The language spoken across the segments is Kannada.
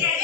Yeah.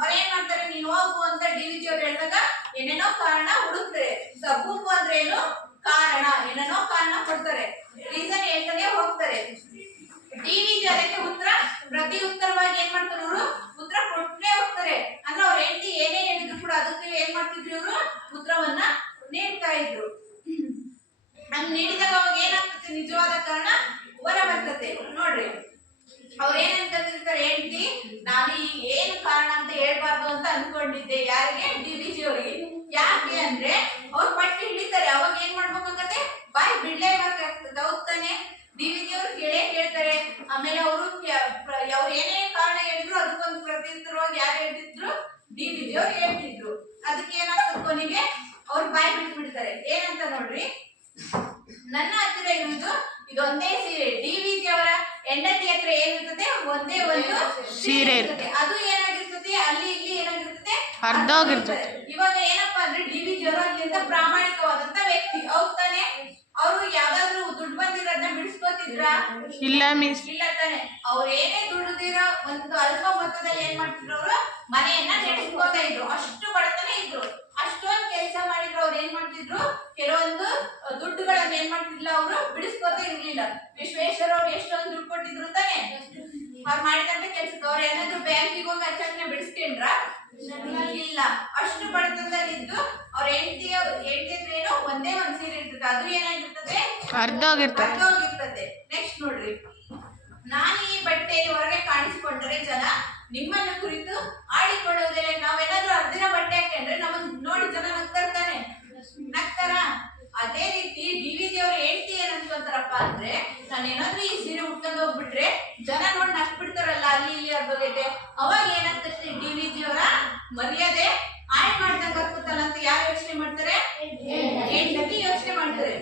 ಅವ್ರು ಏನ್ ಮಾಡ್ತಾರೆ? ನೀನ್ ಹೋಗು ಅಂತ ಡಿ ವಿ ಜಿ ಅವ್ರು ಹೇಳಿದಾಗ ಏನೇನೋ ಕಾರಣ ಹುಡುಕ್ತಾರೆ. ಸಬೂಬು ಅಂದ್ರೆ ಏನು? ಕಾರಣ. ಏನೇನೋ ಕಾರಣ ಕೊಡ್ತಾರೆ. ರೀಸನ್ ಹೇಳ್ತಾನೆ ಹೋಗ್ತಾರೆ. ಡಿ ವಿ ಜಿ ಅದಕ್ಕೆ ಉತ್ತರ, ಪ್ರತಿ ಉತ್ತರವಾಗಿ ಏನ್ ಮಾಡ್ತಾರೆ ಅವರು ಉತ್ತರ ಕೊಟ್ಟೇ ಹೋಗ್ತಾರೆ. ಅಂದ್ರೆ ಅವ್ರ ಹೆಂಡತಿ ಏನೇ ಹೇಳಿದ್ರು ಕೂಡ ಅದಕ್ಕೆ ಏನ್ ಮಾಡ್ತಿದ್ರು ಇವರು? ಉತ್ತರವನ್ನ ನೀಡ್ತಾ ಇದ್ರು. ಹಂಗ್ ನೀಡಿದಾಗ ಅವಾಗ ಏನಾಗ್ತದೆ? ನಿಜವಾದ ಕಾರಣ ಹೊರ ಬರ್ತದೆ. ನೋಡ್ರಿ. ಅವ್ರ ಏನಂತಿರ್ತಾರೆ ಹೆಂಡತಿ ನಾನು ಈ ಏನು ಕಾರಣ ಅಂತ ಹೇಳ್ಬಾರ್ದು ಯಾರಿಗೆ? ಅನ್ಕೊಂಡಿದ್ದೆ ಯಾರಿಗೆ ಡಿವಿಜಿ ಅವರಿಗೆ. ಯಾಕೆ ಅಂದ್ರೆ ಅವ್ರು ಪಟ್ಟಿ ಹಿಡಿತಾರೆ. ಅವಾಗ ಏನ್ ಮಾಡ್ಬೇಕಾಗತ್ತೆ ಬಾಯ್ ಬಿಡ್ಲೇಬೇಕಾಗ್ತದೆ ಹೌದ್ ತಾನೆ? ಜಿ ಅವ್ರು ಕೇಳೇ ಕೇಳ್ತಾರೆ ಆಮೇಲೆ ಅವರು ಅವ್ರು ಏನೇ ಕಾರಣ ಹೇಳಿದ್ರು ಅದಕ್ಕೊಂದು ಪ್ರತ್ಯುತ್ತರವಾಗಿ ಯಾರು ಹೇಳ್ತಿದ್ರು? ಡಿವಿಜಿ ಅವ್ರು ಹೇಳ್ತಿದ್ರು. ಅದಕ್ಕೆ ಏನಾಗ್ತದೆ ಕೊನೆಗೆ? ಅವ್ರು ಬಾಯಿ ಬಿಟ್ಬಿಡ್ತಾರೆ. ಏನಂತ ನೋಡ್ರಿ? ನನ್ನ ಹತ್ತಿರ ಇರುವುದು ಇದೊಂದೇ ಸೀರೆ. ಡಿವಿಜಿ ಅವರ ಹೆಂಡತಿ ಹತ್ರ ಏನಿರ್ತದೆ? ಒಂದೇ ಒಂದು ಸೀರೆ ಇರ್ತದೆ. ಅದು ಹರ್ದೋಗಿರ್ತದೆ. ಇವಾಗ ಏನಪ್ಪಾ ಅಂದ್ರೆ ಡಿ ಅವರು ಅತ್ಯಂತ ಪ್ರಾಮಾಣಿಕವಾದಂತ ವ್ಯಕ್ತಿ. ಅವ್ರು ತಾನೆ? ಅವರು ಯಾವ್ದಾದ್ರು ದುಡ್ಡು ಬಂದಿರೋದನ್ನ ಬಿಡಿಸ್ಕೋತಿದ್ರ? ಇಲ್ಲ ಮಿಸ್ ಇಲ್ಲ ತಾನೆ. ಅವ್ರು ಏನೇ ದುಡಿದಿರೋ ಒಂದು ಅಲ್ಪ ಮೊತ್ತದಲ್ಲಿ ಏನ್ ಮಾಡ್ತಿದ್ರು ಅವರು? ಮನೆಯನ್ನ ನಡೆಸ್ಕೋತಾ ಇದ್ರು. ಅಷ್ಟು ಬಡತನ ಇದ್ರು. ಅಷ್ಟೊಂದು ಕೆಲಸ ಮಾಡಿದ್ರು ಅವ್ರು ಏನ್ ಮಾಡ್ತಿದ್ರು? ಕೆಲವೊಂದು ದುಡ್ಡುಗಳನ್ನ ಏನ್ ಮಾಡ್ತಿದ್ಲ ಅವರು? ಬಿಡಿಸ್ಕೋತಾ ಇರ್ಲಿಲ್ಲ. ವಿಶ್ವೇಶ್ವರ ಅವ್ರು ಎಷ್ಟೊಂದು ದುಡ್ಡು ಕೊಟ್ಟಿದ್ರು ತಾನೆ? ಅವ್ರು ಮಾಡಿದಂತ ಕೆಲ್ಸಕ್ಕೆ ಅವ್ರು ಏನಾದ್ರು ಬ್ಯಾಂಕಿಗೆ ಹೋಗಿ ಅಚ್ಚಕ್ನೆ ಬಿಡಿಸ್ಕೊಂಡ್ರ? ಇಲ್ಲ. ಅಷ್ಟು ಬಡತನದಲ್ಲಿದ್ದು ಅವ್ರ ಹೆಂಡತಿ ಹೆಂಡತಿ ಹತ್ರ ಏನೋ? ಒಂದೇ ಒಂದ್ ಸೀರೆ ಇರ್ತದೆ. ಅದು ಏನಾಗಿರ್ತದೆ? ಅರ್ಧ ಹೋಗಿರ್ತದೆ ನೆಕ್ಸ್ಟ್ ನೋಡ್ರಿ. ನಾನು ಈ ಬಟ್ಟೆ ಹೊರಗೆ ಕಾಣಿಸ್ಕೊಂಡ್ರೆ ಜನ ನಿಮ್ಮನ್ನು ಕುರಿತು ಆಡಿಕೊಳ್ಳುವುದೇ ನಾವೇನಾದ್ರೂ ಅರ್ಧಿನ ಬಟ್ಟೆ ಹಾಕೊಂಡ್ರೆ ನಮಗ್ ನೋಡಿ ಜನ ನಗ್ತಾರ್ತಾನೆ ನಗ್ತಾರ ಅದೇ ರೀತಿ ಡಿವಿಜಿ ಅವ್ರು ಹೇಳ್ತಿ ಏನ್ ಅನ್ಕೊಂತಾರಪ್ಪ ಅಂದ್ರೆ ನಾನೇನಾದ್ರೂ ಈ ಸೀರೆ ಉಟ್ಕೊಂಡು ಹೋಗ್ಬಿಟ್ರೆ ಜನ ನೋಡಿ ನಕ್ ಬಿಡ್ತಾರಲ್ಲ ಅಲ್ಲಿ ಇಲ್ಲಿ ಅರ್ಧೋಗೈತೆ ಅವಾಗ ಏನಾಗ್ತದೆ ಡಿವಿಜಿ ಅವರ ಮರ್ಯಾದೆ ಆಯ್ ಮಾಡ್ದಂಗ ಆಗ್ತದಲ್ಲ ಅಂತ ಯಾರು ಯೋಚನೆ ಮಾಡ್ತಾರೆ ಹೆಂಡತಿ ಯೋಚನೆ ಮಾಡ್ತಾರೆ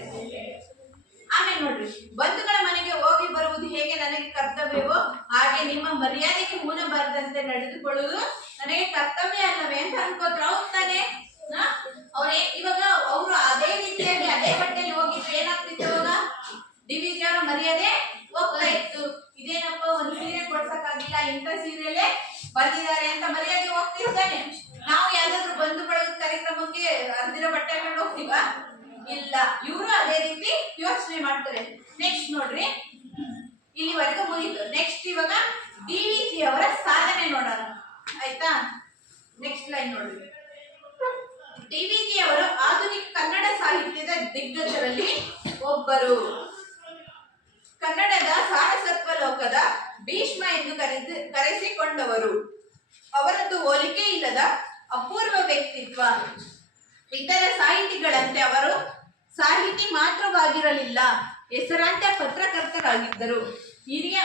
ಆಮೇಲೆ ನೋಡ್ರಿ ಬಂಧುಗಳ ಮನೆಗೆ ಹೋಗಿ ಬರುವುದು ಹೇಗೆ ನನಗೆ ಕರ್ತವ್ಯವೋ ಹಾಗೆ ನಿಮ್ಮ ಮರ್ಯಾದೆಗೆ ಮೂನಬಾರದಂತೆ ನಡೆದುಕೊಳ್ಳುವುದು ನನಗೆ ಕರ್ತವ್ಯ ಅಲ್ಲವೇ ಅಂತ ಅನ್ಕೋತ್ರ ಹೌದ್ ತಾನೆ ಅವ್ರೇ ಇವಾಗ ಅವರು ಅದೇ ರೀತಿಯಾಗಿ ಅದೇ ಬಟ್ಟೆಯಲ್ಲಿ ಹೋಗಿದ್ರೆ ಏನಾಗ್ತಿತ್ತು ಅವಾಗ ಡಿವಿಜಿ ಅವರ ಮರ್ಯಾದೆ ಹೋಗ್ತಾ ಇತ್ತು ಇದೇನಪ್ಪ ಒಂದ್ ಸೀರೆ ಕೊಡ್ಸಕ್ಕಾಗಿಲ್ಲ ಇಂಥ ಸೀರೆಲೆ ಬಂದಿದ್ದಾರೆ ಅಂತ ಮರ್ಯಾದೆ ಹೋಗ್ತಿರ್ತಾನೆ ನಾವು ಯಾವ್ದಾದ್ರು ಬಂಧು ಬಳಗ ಕಾರ್ಯಕ್ರಮಕ್ಕೆ ಅರ್ಧಿರ ಬಟ್ಟೆ ಹಾಕೊಂಡು ಹೋಗ್ತೀವಾ ಇಲ್ಲ ಇವರು ಅದೇ ರೀತಿ ಯೋಚನೆ ಮಾಡ್ತಾರೆ ನೆಕ್ಸ್ಟ್ ನೋಡ್ರಿ ಇಲ್ಲಿವರೆಗೂ ಮುಗೀತು ನೆಕ್ಸ್ಟ್ ಇವಾಗ ಡಿವಿಜಿ ಅವರ ಸಾಧನೆ ನೋಡೋಣ. ಆಯ್ತಾ? ನೆಕ್ಸ್ಟ್ ಲೈನ್ ನೋಡಿ ಟಿವಿಜಿ ಅವರು ಆಧುನಿಕ ಕನ್ನಡ ಸಾಹಿತ್ಯದ ದಿಗ್ಗಜರಲ್ಲಿ ಒಬ್ಬರು. ಕನ್ನಡದ ಸಾರಸತ್ವ ಲೋಕದ ಭೀಷ್ಮ ಎಂದು ಕರೆಸಿ, ಕರೆಸಿಕೊಂಡವರು. ಅವರದ್ದು ಹೋಲಿಕೆ ಇಲ್ಲದ ಅಪೂರ್ವ ವ್ಯಕ್ತಿತ್ವ. ಇತರ ಸಾಹಿತಿಗಳಂತೆ ಅವರು ಸಾಹಿತಿ ಮಾತ್ರವಾಗಿರಲಿಲ್ಲ, ಹೆಸರಾಂತ ಪತ್ರಕರ್ತರಾಗಿದ್ದರು. ಹಿರಿಯ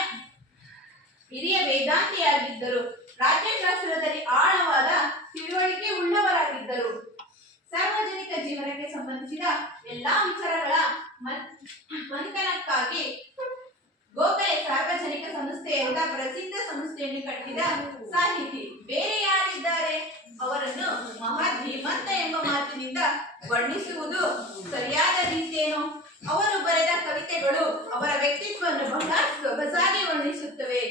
ಹಿರಿಯ ವೇದಾಂತಿಯಾಗಿದ್ದರು. ರಾಜ್ಯಶಾಸ್ತ್ರದಲ್ಲಿ ಆಳವಾದ ತಿಳುವಳಿಕೆ ಉಳ್ಳವರಾಗಿದ್ದರು. ಸಾರ್ವಜನಿಕ ಜೀವನಕ್ಕೆ ಸಂಬಂಧಿಸಿದ ಎಲ್ಲಾ ವಿಚಾರಗಳ ಮಂಥನಕ್ಕಾಗಿ ಗೋಖಲೆ ಸಾರ್ವಜನಿಕ ಸಂಸ್ಥೆ ಎಂಬ ಪ್ರಸಿದ್ಧ ಸಂಸ್ಥೆಯನ್ನು ಕಟ್ಟಿದ ಸಾಹಿತಿ ಬೇರೆ ಯಾರಿದ್ದಾರೆ ಅವರನ್ನು ಮಹಾಧೀಮಂತ ಎಂಬ ಮಾತಿನಿಂದ ವರ್ಣಿಸುವುದು ಸರಿಯಾದ ರೀತಿಯೇನು? ಅವರು ಬರೆದ ಕವಿತೆಗಳು ಅವರ ವ್ಯಕ್ತಿತ್ವವನ್ನು ಬಹಳ ಸೊಗಸಾಗಿ ವರ್ಣಿಸುತ್ತವೆ.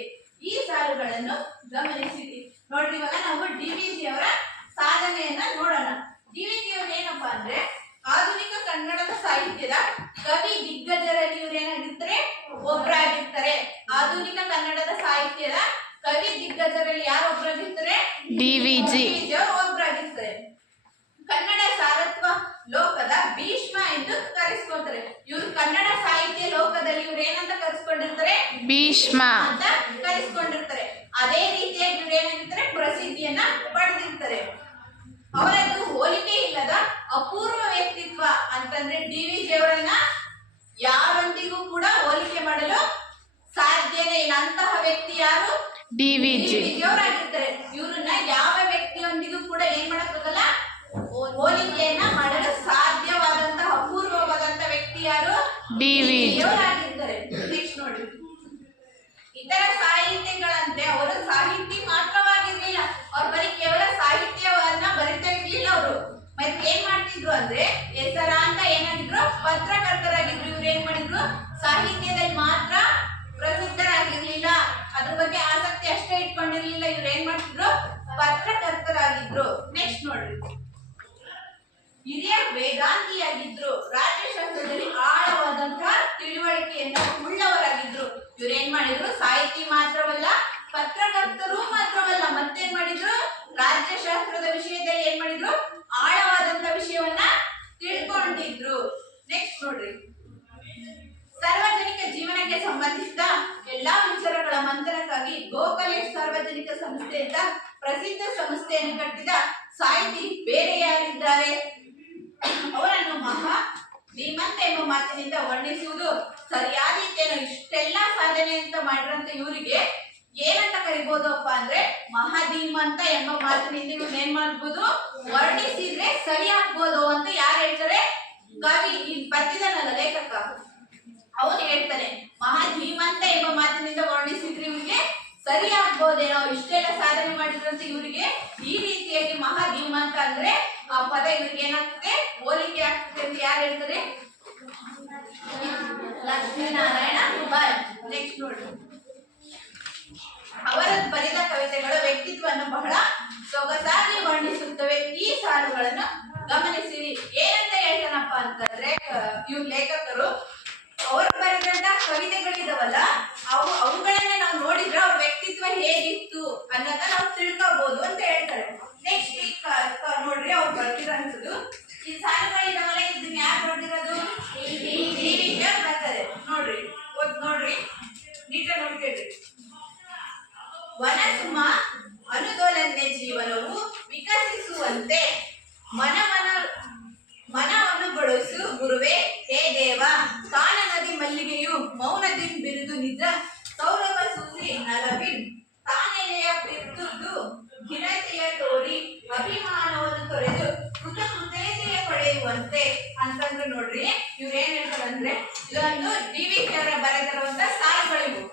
ಈ ಸಾಲುಗಳನ್ನು ಗಮನಿಸಿರಿ ನೋಡ್ರಿ ಇವಾಗ ನಾವು ಡಿ ವಿ ಜಿ ಅವರ ಸಾಧನೆಯನ್ನ ನೋಡೋಣ ಡಿ ವಿ ಜಿ ಅವರು ಏನಪ್ಪಾ ಅಂದ್ರೆ ಆಧುನಿಕ ಕನ್ನಡದ ಸಾಹಿತ್ಯದ ಕವಿ ದಿಗ್ಗಜರಲ್ಲಿ ಇವ್ರು ಏನಾಗಿರ್ತಾರೆ ಒಬ್ಬರಾಗಿರ್ತಾರೆ ಆಧುನಿಕ ಕನ್ನಡದ ಸಾಹಿತ್ಯದ ಕವಿ ದಿಗ್ಗಜರಲ್ಲಿ ಯಾರು ಒಬ್ಬರಾಗಿರ್ತಾರೆ ಡಿ ವಿ ಜಿ DVG ಅವರು ಒಬ್ಬರಾಗಿರ್ತಾರೆ ಕನ್ನಡ ಸಾರತ್ವ ಲೋಕದ ಭೀಷ್ಮ ಎಂದು ಕರೆಸ್ಕೊಳ್ತಾರೆ ಇವ್ರು ಕನ್ನಡ ಸಾಹಿತ್ಯ ಲೋಕದಲ್ಲಿ ಇವ್ರು ಏನಂತ ಕರೆಸ್ಕೊಂಡಿರ್ತಾರೆ? ಭೀಷ್ಮ. ಅಂತ ಕರೆಸ್ಕೊಂಡಿರ್ತಾರೆ. ಅದೇ ರೀತಿಯಾಗಿ ಇವ್ರು ಏನಾಗಿರ್ತಾರೆ? ಪ್ರಸಿದ್ಧಿಯನ್ನ ಪಡೆದಿರ್ತಾರೆ. ಅವರದ್ದು ಹೋಲಿಕೆ ಇಲ್ಲದ ಅಪೂರ್ವ ವ್ಯಕ್ತಿತ್ವ ಅಂತಂದ್ರೆ ಡಿ ವಿ ಜಿಯವರನ್ನ ಯಾರೊಂದಿಗೂ ಕೂಡ ಹೋಲಿಕೆ ಮಾಡಲು ಸಾಧ್ಯನೇ ಇಲ್ಲ. ಅಂತಹ ವ್ಯಕ್ತಿ ಯಾರು? D V G. ಯಾರು ಡಿ ವಿ. ಜಿ ನೋಡಿ. ಇತರ ಸಾಹಿತ್ಯಗಳಂತೆ ಅವರು ಸಾಹಿತಿ ಮಾತ್ರವಾಗಿರ್ಲಿಲ್ಲ. ಅವ್ರು ಬರೀ ಕೇವಲ ಸಾಹಿತ್ಯವನ್ನ ಬರಿತಾ ಇರ್ಲಿಲ್ಲ ಅವರು. ಮತ್ತೆ ಏನ್ ಮಾಡ್ತಿದ್ರು ಅಂದ್ರೆ ಹೆಸರಾಂತ ಏನಾಗಿದ್ರು, ಪತ್ರಕರ್ತರಾಗಿದ್ರು. ಇವ್ರು ಏನ್ ಮಾಡಿದ್ರು? ಸಾಹಿತ್ಯದಲ್ಲಿ ಮಾತ್ರ ಪ್ರಸಿದ್ಧರಾಗಿರ್ಲಿಲ್ಲ. ಅದ್ರ ಬಗ್ಗೆ ಆಸಕ್ತಿ ಅಷ್ಟೇ ಇಟ್ಕೊಂಡಿರ್ಲಿಲ್ಲ. ಇವ್ರು ಏನ್ ಮಾಡ್ತಿದ್ರು? ಪತ್ರಕರ್ತರಾಗಿದ್ರು ನೆಕ್ಸ್ಟ್ ನೋಡ್ರಿ ಹಿರಿಯ ವೇದಾಂತಿಯಾಗಿದ್ರು ರಾಜ್ಯಶಾಸ್ತ್ರದಲ್ಲಿ ಆಳವಾದಂತಹ ತಿಳುವಳಿಕೆಯನ್ನ ಉಳ್ಳವರಾಗಿದ್ರು ಇವ್ರು ಏನ್ ಮಾಡಿದ್ರು ಸಾಹಿತಿ ಮಾತ್ರವಲ್ಲ ಪತ್ರಕರ್ತರು ಮಾತ್ರವಲ್ಲ ಮತ್ತೇನ್ ಮಾಡಿದ್ರು ರಾಜ್ಯಶಾಸ್ತ್ರದ ವಿಷಯದಲ್ಲಿ ಏನ್ ಮಾಡಿದ್ರು ಆಳವಾದಂತ ವಿಷಯವನ್ನ ತಿಳ್ಕೊಂಡಿದ್ರು ನೆಕ್ಸ್ಟ್ ನೋಡ್ರಿ ಸಾರ್ವಜನಿಕ ಜೀವನಕ್ಕೆ ಸಂಬಂಧಿಸಿದ ಎಲ್ಲಾ ವಿಚಾರಗಳ ಮಂಥನಕ್ಕಾಗಿ ಗೋಖಲೇಶ್ ಸಾರ್ವಜನಿಕ ಸಂಸ್ಥೆ ಅಂತ ಪ್ರಸಿದ್ಧ ಸಂಸ್ಥೆಯನ್ನು ಕಟ್ಟಿದ ಸಾಹಿತಿ ಬೇರೆ ಯಾರಿದ್ದಾರೆ? ಅವರನ್ನು ಮಹಾ ಶ್ರೀಮಂತ ಎಂಬ ಮಾತಿನಿಂದ ವರ್ಣಿಸುವುದು ಸರಿಯಾದೀತೇನೋ. ಇಷ್ಟೆಲ್ಲ ಸಾಧನೆ ಅಂತ ಮಾಡಿರಂತ ಇವರಿಗೆ ಏನಂತ ಕರಿಬಹುದಪ್ಪ ಅಂದ್ರೆ ಮಹಾಧೀಮಂತ ಎಂಬ ಮಾತಿನಿಂದ ಇವ್ರು ಏನ್ ಮಾಡ್ಬೋದು? ವರ್ಣಿಸಿದ್ರೆ ಸರಿ ಆಗ್ಬೋದು ಅಂತ ಯಾರು ಹೇಳ್ತಾರೆ? ಕವಿ ಇಲ್ಲಿ ಬರ್ತಿದಾನಲ್ಲ ಲೇಖಕ. ಅವನು ಹೇಳ್ತಾನೆ ಮಹಾಧೀಮಂತ ಎಂಬ ಮಾತಿನಿಂದ ವರ್ಣಿಸಿದ್ರೆ ಇವ್ರಿಗೆ ಆಗ್ಬೋದೇನೋ ಇಷ್ಟೆಲ್ಲ ಸಾಧನೆ ಮಾಡಿದ್ರಂತ ಇವರಿಗೆ ಈ ರೀತಿಯಾಗಿ ಮಹಾಧೀಮಂತ ಅಂದ್ರೆ ಆ ಪದ ಇವ್ರಿಗೆ ಏನಾಗ್ತದೆ? ಹೋಲಿಕೆ ಆಗ್ತದೆ ಅಂತ ಯಾರು ಹೇಳ್ತಾರೆ? ಲಕ್ಷ್ಮೀನಾರಾಯಣ ಬಾಯ್ ನೆಕ್ಸ್ಟ್ ನೋಡಿ. ಅವರ ಬರೆದ ಕವಿತೆಗಳ ವ್ಯಕ್ತಿತ್ವವನ್ನು ಬಹಳ ಸೊಗಸಾಗಿ ವರ್ಣಿಸುತ್ತವೆ. ಈ ಸಾಲುಗಳನ್ನು ಗಮನಿಸಿರಿ. ಏನಂತ ಹೇಳ್ತಾನಪ್ಪ ಅಂತಂದ್ರೆ ಇವ್ ಲೇಖಕರು, ಅವರು ಬರೆದಂತ ಕವಿತೆಗಳಿದಾವಲ್ಲ, ಅವು ಅವುಗಳನ್ನ ನಾವು ನೋಡಿದ್ರೆ ಅವ್ರ ವ್ಯಕ್ತಿತ್ವ ಹೇಗಿತ್ತು ಅನ್ನೋದನ್ನ ನಾವು ತಿಳ್ಕೊಬಹುದು ಅಂತ ಹೇಳ್ತಾರೆ. ನೆಕ್ಸ್ಟ್ ವೀಕ್ ನೋಡ್ರಿ ಅವ್ರು ಬರ್ತಿರೋದು ಈ ಸಾಲುಗಳಿದಾವಲ್ಲ ಇದನ್ನ ಯಾರು ಬರ್ದಿರೋದು? ಬರ್ತದೆ ನೋಡ್ರಿ ಓದ್ ನೋಡ್ರಿ. ನೀಟಾಗಿ ನೋಡ್ಕೇಳ್ರಿ ವನಸುಮ ಅನುದೋಲನೆ ಜೀವನವು ವಿಕಸಿಸುವಂತೆ ಮನವನ ಮನವನ್ನು ಬಳಸು ಗುರುವೇ ಹೇ ದೇವ ಕಾಲ ನದಿ ಮಲ್ಲಿಗೆಯು ಮೌನದಿ ಬಿರುದು ನಿಜ ಸೌರಭ ಸೂಸಿ ನಲವಿನ್ ತಾನೆಲೆಯ ಬಿರುದು ಘಿನತೆಯ ತೋರಿ ಅಭಿಮಾನವನ್ನು ತೊರೆದು ಕೃತ ಕೃತಜ್ಞತೆಯ ಪಡೆಯುವಂತೆ ಅಂತಂದ್ರೆ ನೋಡ್ರಿ ಇವ್ರು ಏನ್ ಹೇಳ್ತಾರಂದ್ರೆ ಇದೊಂದು ಡಿ ವಿ ಅವರ ಬರೆದಿರುವಂತ ಸಾಲುಗಳಿವು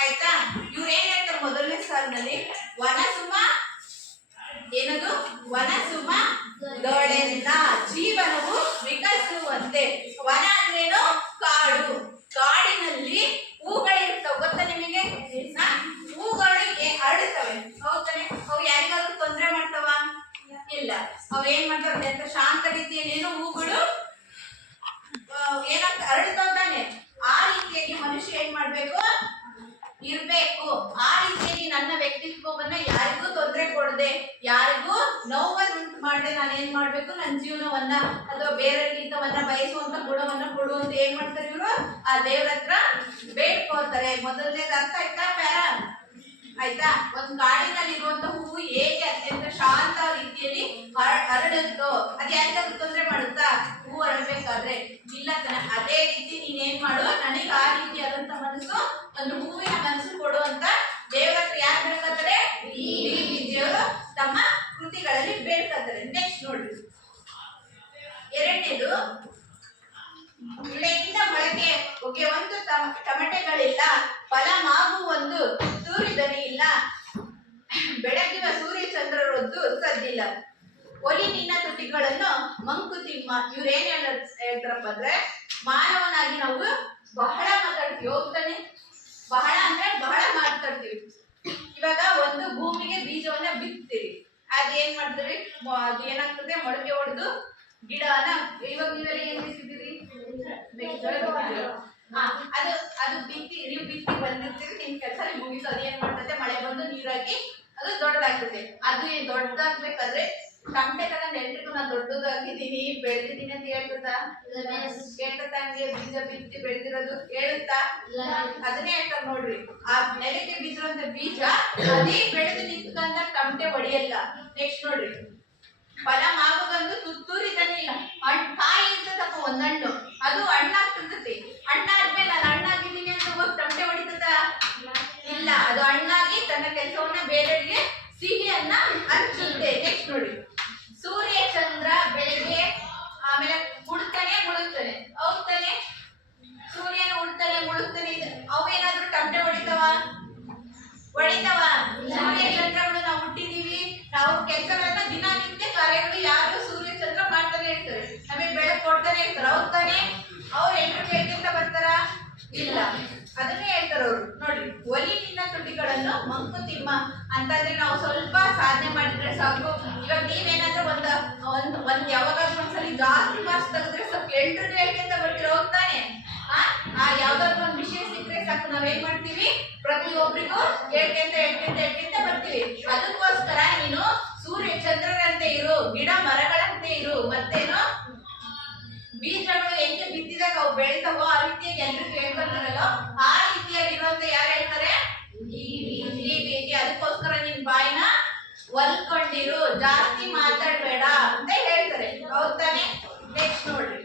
ಆಯ್ತಾ ಇವ್ರು ಏನ್ ಹೇಳ್ತಾರೆ ಮೊದಲನೇ ಸಾಲಿನಲ್ಲಿ ವನಸುಮ ಏನದು ವನಸುಮ ದೊಳೆಲ್ಲ ಜೀವನವು ವಿಕಸಿಸುವಂತೆ ವನ ಅಂದ್ರೇನು ಕಾಡು ಕಾಡಿನಲ್ಲಿ ಹೂಗಳಿರ್ತಾವ ಗೊತ್ತಾ ನಿಮಗೆ ಹಾ? ಹೂಗಳು ಏ- ಅರಳುತ್ತವೆ ಹೌದಾನೆ ಅವು ಯಾರಿಗಾದ್ರೂ ತೊಂದರೆ ಮಾಡ್ತಾವ ಇಲ್ಲ ಅವ್ ಏನ್ ಮಾಡ್ತಾವೆ ಅಂತ ಶಾಂತ ರೀತಿಯಲ್ಲಿ ಏನು ಹೂಗಳು ಏನಾಗ್ತ ಅರಳ್ತಾವ್ ತಾನೆ ಆ ರೀತಿಯಾಗಿ ಮನುಷ್ಯ ಏನ್ ಮಾಡ್ಬೇಕು ಇರ್ಬೇಕು ಆ ರೀತಿಯಾಗಿ ನನ್ನ ವ್ಯಕ್ತಿತ್ವವನ್ನ ಯಾರಿಗೂ ತೊಂದರೆ ಕೊಡದೆ ಯಾರಿಗೂ ನೋವನ್ನು ಉಂಟು ಮಾಡದೆ, ನಾನು ಏನ್ ಮಾಡ್ಬೇಕು? ನನ್ನ ಜೀವನವನ್ನ ಅಥವಾ ಬೇರೆಯವರಿಗಿಂತವನ್ನ ಬಯಸುವಂತ ಗುಣವನ್ನ ಕೊಡು ಅಂತ ಏನ್ ಮಾಡ್ತಾರೆ ಇವರು? ಆ ದೇವ್ರ ಹತ್ರ ಬೇಡ್ಕೋತಾರೆ ಮೊದಲನೇದು ಅರ್ಥ ಆಯ್ತಾ, ಪ್ಯಾರ? ಆಯ್ತಾ? ಒಂದು ಕಾಡಿನಲ್ಲಿ ಇರುವಂತ ಹೂವು ಹೇಗೆ ಅತ್ಯಂತ ಶಾಂತ ರೀತಿಯಲ್ಲಿ ಹರ- ಹರಡುತ್ತೋ ಅದು ಯಾರಿಗಾದ್ರೂ ತೊಂದರೆ ಮಾಡುತ್ತಾ? ಹೂವು ಹರಡ್ಬೇಕಾದ್ರೆ ಇಲ್ಲ ಅದೇ ರೀತಿ ನೀನ್ ಏನ್ ಮಾಡು? ನನಗೆ ಆ ರೀತಿಯಾದಂತ ಮನಸ್ಸು, ಒಂದು ಹೂವಿನ ಮನಸ್ಸು ಕೊಡುವಂತ ದೇವರ ಹತ್ರ ಯಾರು ಬೇಡ್ಕೊತಾರೆ ಈ ದೇವರು ತಮ್ಮ ಕೃತಿಗಳಲ್ಲಿ ಬೇಡ್ಕೊತಾರೆ ನೆಕ್ಸ್ಟ್ ನೋಡ್ರಿ ಎರಡನೇದು ಬೆಳೆಯಿಂದ ಮೊಳಕೆ ಒಗೆ ಒಂದು ತಮ- ಟಮಟೆಗಳಿಲ್ಲ ಫಲ ಮಾಗು ಒಂದು ಸೂರ್ಯದನಿ ಇಲ್ಲ ಬೆಳಗಿನ ಸೂರ್ಯ ಚಂದ್ರರೊದ್ದು ಸದ್ದಿಲ್ಲ ಒಲಿ ನಿನ್ನ ತುಟಿಗಳನ್ನು ಮಂಕುತಿಮ್ಮ ಇವ್ರು ಏನ್ ದೊಡ್ಡದಾಗಿದ್ದೀನಿ ಬೆಳೆದಿದ್ದೀನಿ ಅಂತ ಹೇಳ್ತದ ಹೇಳ್ತದ ಹಂಗೆ ಬೀಜ ಬಿತ್ತಿ ಬೆಳೆದಿರೋದು ಹೇಳುತ್ತಾ ಅದನ್ನೇ ಹೇಳ್ತಾರೆ ನೋಡ್ರಿ. ಆ ನೆಲಕ್ಕೆ ಬಿದ್ದಿರುವಂತ ಬೀಜ ಅದೇ ಬೆಳೆದು ನಿಂತ್ಕೊಂಡ ಕಮಟೆ ಹೊಡಿಯಲ್ಲ. ನೆಕ್ಸ್ಟ್ ನೋಡ್ರಿ. ಫಲ ಮಾಗುದಂದು ತುತ್ತೂರಿ ತನ್ನಿಲ್ಲ. ಹಣ್ಣ್ ಕಾಯಿ ಇರ್ತದಪ್ಪ ಒಂದಣ್ಣು. ಅದು ಹಣ್ಣಾಗ್ತಿರ್ತೈತಿ ಹಣ್ಣಾದ್ಮೇಲೆ ನಾನು ಹಣ್ಣಾಗಿದ್ದೀನಿ ಅಂತ ಹೋಗಿ ತಮಟೆ ಹೊಡಿತದ? ಇಲ್ಲ. ಅದು ಹಣ್ಣಾಗಿ ತನ್ನ ಕೆಲಸವನ್ನ ಬೇರೆಯವರಿಗೆ ಸಿಹಿಯನ್ನ ಹಂಚುತ್ತೆ ನೆಕ್ಸ್ಟ್ ನೋಡಿ ಸೂರ್ಯ ಚಂದ್ರ ಬೆಳಗ್ಗೆ ಆಮೇಲೆ ಮುಳುಗ್ತಾನೆ ಮುಳುಗ್ತಾನೆ ಹೋಗ್ತಾನೆ ಸೂರ್ಯನ ಉಳ್ತಾನೆ ಮುಳುಗ್ತಾನೆ ಇದೆ. ಅವೇನಾದ್ರೂ ಟಮಟೆ ಹೊಡಿತಾವ ಹೊಡಿತಾವ ಸೂರ್ಯ ಚಂದ್ರಗಳು ನಾವು ಹುಟ್ಟಿದೀವಿ ನಾವು ಕೆಲಸಗಳನ್ನ ದಿನನಿತ್ಯ ಕಾರ್ಯಗಳು ಯಾರು ಸೂರ್ಯ ಚಂದ್ರ ಮಾಡ್ತಾನೆ ಇರ್ತಾರೆ ನಮಗೆ ಬೆಳಕು ಕೊಡ್ತಾನೆ ಇರ್ತಾರೆ ಹೌದ್ ತಾನೆ ಅವ್ರು ಎಲ್ರು ಕೇಳ್ಕೊಂತ ಬರ್ತಾರ ಇಲ್ಲ ಅದನ್ನೇ ಹೇಳ್ತಾರ ಅವ್ರು ನೋಡ್ರಿ ಒಲಿ ನಿನ್ನ ತುಟಿಗಳನ್ನು ಮಂಕುತಿಮ್ಮ ಅಂತಂದ್ರೆ ನಾವು ಸ್ವಲ್ಪ ಸಾಧನೆ ಮಾಡಿದ್ರೆ ಸಾಕು ಇವಾಗ ನೀವೇನಾದ್ರೂ ಒಂದ್ ಒಂದ್ ಒಂದ್ ಯಾವಾಗಾದ್ರೂ ಒಂದ್ಸಲಿ ಜಾಸ್ತಿ ಮಾರ್ಕ್ಸ್ ತೆಗೆದ್ರೆ ಬರ್ತಿರೋ? ಹೋಗ್ತಾನೆ. ಆ ಯಾವ್ದಾದ್ರು ಒಂದ್ ವಿಷಯ ಸಿಕ್ಕರೆ ಸಾಕು, ನಾವೇನ್ ಮಾಡ್ತೀವಿ? ಪ್ರತಿಯೊಬ್ಬರಿಗೂ ಹೇಳ್ಕೊಂತ ಹೇಳ್ಕೊಂತ ಹೇಳ್ಕೊಂತ ಬರ್ತೀವಿ. ಅದಕ್ಕೋಸ್ಕರ ನೀನು ಸೂರ್ಯ ಚಂದ್ರರಂತೆ ಇರು, ಗಿಡ ಮರಗಳಂತೆ ಇರು, ಮತ್ತೇನು? ಬೀಜಗಳು ಹೆಂಗೆ ಬಿತ್ತಿದಾಗ ಅವು ಬೆಳಿತಾವೋ ಆ ರೀತಿಯಾಗಿ ಎಲ್ರಿಗೂ ಹೇಳ್ಕೊಂತಾರಲ್ಲ ಆ ರೀತಿಯಾಗಿರುವಂತ ಯಾರು ಹೇಳ್ತಾರೆ? ಈ ರೀತಿ ಅದಕ್ಕೋಸ್ಕರ ನಿನ್ ಬಾಯಿನ ಒಲ್ಕೊಂಡಿರು. ಜಾಸ್ತಿ ಮಾತಾಡ್ಬೇಡ ಅಂತ ಹೇಳ್ತಾರೆ. ಹೌದಾನೆ ನೆಕ್ಸ್ಟ್ ನೋಡ್ರಿ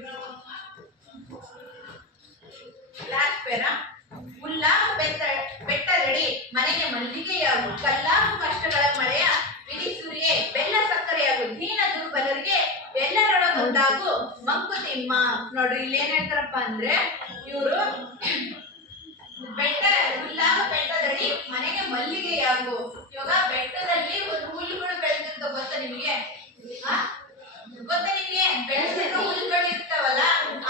ಲಾಸ್ಟ್ ಪೇರ ಬೆತ್ತ ಬೆಟ್ಟ, ಬೆಟ್ಟದಡಿ ಮನೆಗೆ ಮಲ್ಲಿಗೆಯಾಗು ಕಲ್ಲಾಹು ಕಷ್ಟಗಳ ಮಳೆಯ ಬಿಡಿ ಸುರಿಯೇ, ಬೆಲ್ಲ ಸಕ್ಕರೆಯಾಗು, ದೀನ ದುರ್ಬಲರಿಗೆ ಎಲ್ಲರೊಳಗೊಂದಾಗು ಮಂಕುತಿಮ್ಮ ನೋಡ್ರಿ ಇಲ್ಲಿ ಏನ್ ಹೇಳ್ತಾರಪ್ಪ ಅಂದ್ರೆ ಇವರು ಬೆಟ್ಟ ಹುಲ್ಲಾಗು ಬೆಟ್ಟದಡಿ ಮನೆಗೆ ಮಲ್ಲಿಗೆಯಾಗು. ಇವಾಗ ಬೆಟ್ಟದಲ್ಲಿ ಒಂದು ಹುಲ್ಲುಗಳು ಬೆಳೆದಿರ್ತಾವ ಗೊತ್ತಾ ನಿಮಗೆ ಆ? ಗೊತ್ತಾ ನಿಮಗೆ ಬೆಳೆದಿರೋ ಹುಲ್ಲುಗಳು ಇರ್ತಾವಲ್ಲ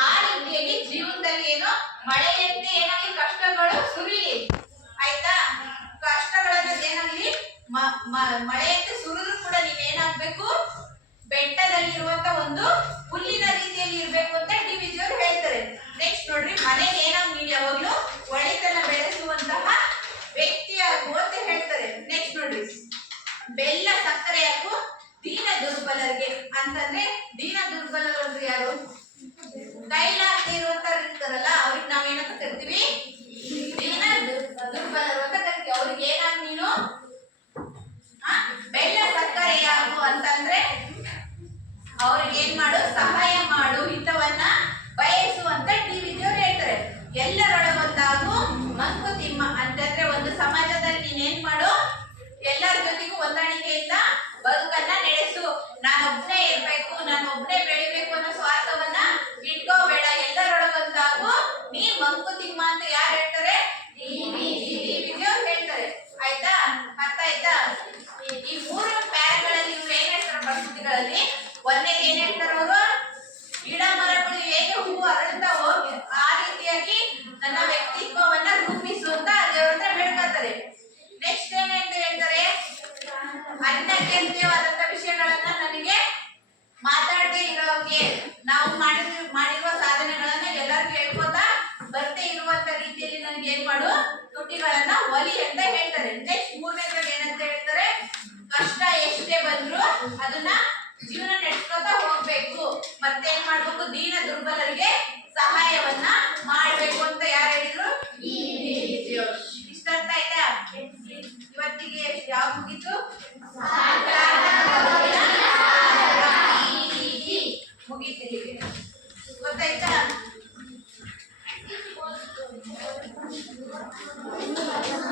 ಆ ರೀತಿಯಾಗಿ ಜೀವನದಲ್ಲಿ ಏನು ಮಳೆಯಂತೆ ಏನಾಗಲಿ ಕಷ್ಟಗಳು ಸುರಿಲಿ ಆಯ್ತಾ ಕಷ್ಟಗಳನ್ನ ಏನಾಗಲಿ ಮ- ಮ- ಮಳೆಯಂತೆ ಸುರಿದ್ರು ಕೂಡ ನೀವ್ ಏನಾಗ್ಬೇಕು ಬೆಟ್ಟದಲ್ಲಿರುವಂತ ಒಂದು ಹುಲ್ಲಿನ ರೀತಿಯಲ್ಲಿ ಇರ್ಬೇಕು ಅಂತ ಡಿ ವಿಜಿ ಅವರು ಹೇಳ್ತಾರೆ ನೆಕ್ಸ್ಟ್ ನೋಡ್ರಿ ಮನೆಗೆ ಏನಾಗ್ ನೀವು ಯಾವಾಗ್ಲೂ ಒಳಿತನ್ನ ಬೆಳೆಸುವಂತಹ ವ್ಯಕ್ತಿಯಾಗು ಅಂತ ಹೇಳ್ತಾರೆ ನೆಕ್ಸ್ಟ್ ನೋಡ್ರಿ ಬೆಲ್ಲ ಸಕ್ಕರೆಯಾಗು ದೀನ ದುರ್ಬಲರಿಗೆ ಅಂತಂದ್ರೆ ದೀನ ದುರ್ಬಲರು ಅಂದ್ರೆ ಯಾರು ಕೈಲಾಗದೆ ಇರುವಂತವ್ರು ಇರ್ತಾರಲ್ಲ ಅವ್ರಿಗೆ ನಾವೇನಂತ ಕರಿತೀವಿ ದೀನ ದುರ್- ದುರ್ಬಲರು ಅಂತ ಕರಿತೀವಿ ಅವ್ರಿಗೆ ಏನಾಗ್ ನೀನು ಆ, ಬೆಲ್ಲ ಸಕ್ಕರೆಯಾಗು ಅಂತಂದ್ರೆ ಅವ್ರಿಗೆ ಏನ್ ಮಾಡು ಸಹಾಯ ಮಾಡು ಹಿತವನ್ನ ಬಯಸು ಅಂತ ಡಿ ವಿಜಿಯವ್ರು ಹೇಳ್ತಾರೆ ಎಲ್ಲರೊಳಗೊಂದಾಗು ಮಂಕುತಿಮ್ಮ ಅಂತಂದ್ರೆ ಒಂದು ಸಮಾಜದಲ್ಲಿ ನೀನ್ ಏನ್ ಮಾಡು ಎಲ್ಲರ ಜೊತೆಗೂ ಹೊಂದಾಣಿಕೆಯಿಂದ ಬದುಕನ್ನ ನಡೆಸು ನಾನೊಬ್ನೇ ಇರ್ಬೇಕು ನಾನೊಬ್ನೇ ಬೆಳಿಬೇಕು ಅನ್ನೋ ಸ್ವಾರ್ಥವನ್ನ ಇಟ್ಕೋಬೇಡ ಎಲ್ಲರೊಳಗೊಂದಾಗು ನೀ ಮಂಕುತಿಮ್ಮ ಅಂತ ಯಾರು ಹೇಳ್ತಾರೆ ಡಿ ವಿಜಿಯವ್ರು ಹೇಳ್ತಾರೆ ಆಯ್ತಾ ಅರ್ಥ ಆಯ್ತಾ ಈ- ಈ ಮೂರು ಪ್ಯಾರ್ಗಳಲ್ಲಿ ಇವ್ರು ಏನ್ ಹೇಳ್ತಾರೆ ಪ್ರಕೃತಿಗಳಲ್ಲಿ ಒಂದೇ ಏನ್ ಹೇಳ್ತಾರೆ ಅವರು? ಗಿಡ ಮರಗಳು ಹೇಗೆ ಹೂವು ಅರಳ್ತಾವೋ ಆ ರೀತಿಯಾಗಿ ನನ್ನ ವ್ಯಕ್ತಿತ್ವವನ್ನ ರೂಪಿಸು ಅಂತ ದೇವ್ರ ಹತ್ರ ಬೇಡ್ಕೊತಾರೆ ನೆಕ್ಸ್ಟ್ ಏನಂತ ಹೇಳ್ತಾರೆ? ಅನ್ಯಕೇಂದ್ರೀಯವಾದಂತ ವಿಷಯಗಳನ್ನ ನನಗೆ ಮಾತಾಡದೆ ಇರೋಕೆ ನಾವು ಮಾಡಿದ ಮಾಡಿರುವ ಸಾಧನೆಗಳನ್ನ ಎಲ್ಲರಿಗೂ ಹೇಳ್ಕೊತಾ ಬರ್ತೇ ಇರುವಂತ ರೀತಿಯಲ್ಲಿ ನನಗೆ ಏನ್ ಮಾಡು? ತುಟಿಗಳನ್ನ ಒಲಿ ಅಂತ ಹೇಳ್ತಾರೆ. ನೆಕ್ಸ್ಟ್ ಮೂರನೇದ್ರಲ್ಲಿ ಏನಂತ ಹೇಳ್ತಾರೆ? ಕಷ್ಟ ಎಷ್ಟೇ ಬಂದ್ರು ಅದನ್ನ ಜೀವನ ನಡೆಸ್ಕೊತಾ ಹೋಗ್ಬೇಕು. ಮತ್ತೇನ್ ಮಾಡ್ಬೇಕು? ದೀನ ದುರ್ಬಲರಿಗೆ ಸಹಾಯವನ್ನ ಮಾಡ್ಬೇಕು ಅಂತ ಯಾರು